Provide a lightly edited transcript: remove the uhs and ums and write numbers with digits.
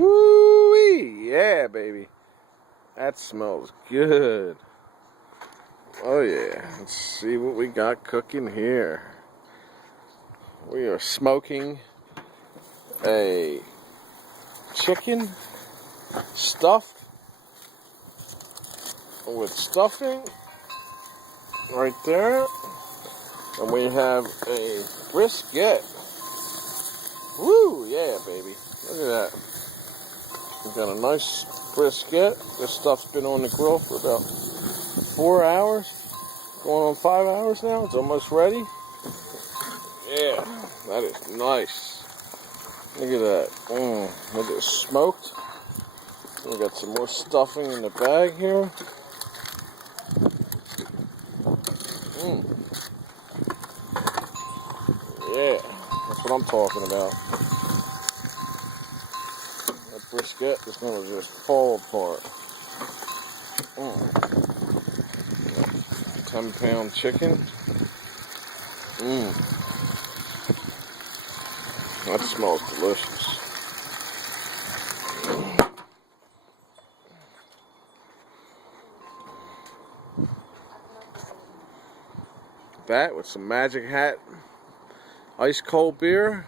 Woo-wee! Yeah, baby. That smells good. Oh yeah. Let's see what we got cooking here. We are smoking a chicken stuffed with stuffing right there. And we have a brisket. Woo! Yeah, baby. Look at that. We've got a nice brisket. This stuff's been on the grill for about 4 hours. Going on 5 hours now. It's almost ready. Yeah, that is nice. Look at that. Look at it smoked. We got some more stuffing in the bag here. Yeah, that's what I'm talking about. That brisket is going to just fall apart. 10-pound chicken. That smells delicious. That with some Magic Hat ice cold beer.